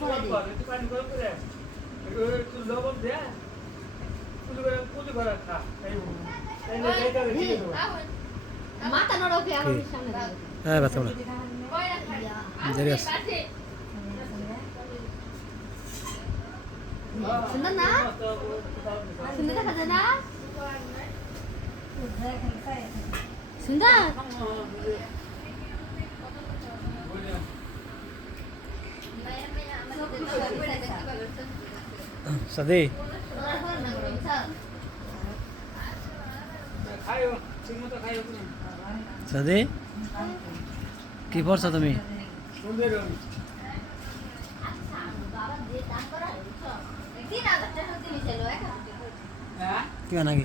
পানি গরম করে একটু লবণ দেয়া পুলি করে খা মাথা নড়ো কে আমার সামনে হ্যাঁ বাতা না দেরি আছে সুন্দর না সুন্দর দেখা যায় না সুন্দর সাদি খাইও ঠিক মতো খাইও সাদি কি পড়ছো তুমি সুন্দর হ্যাঁ কি নাকি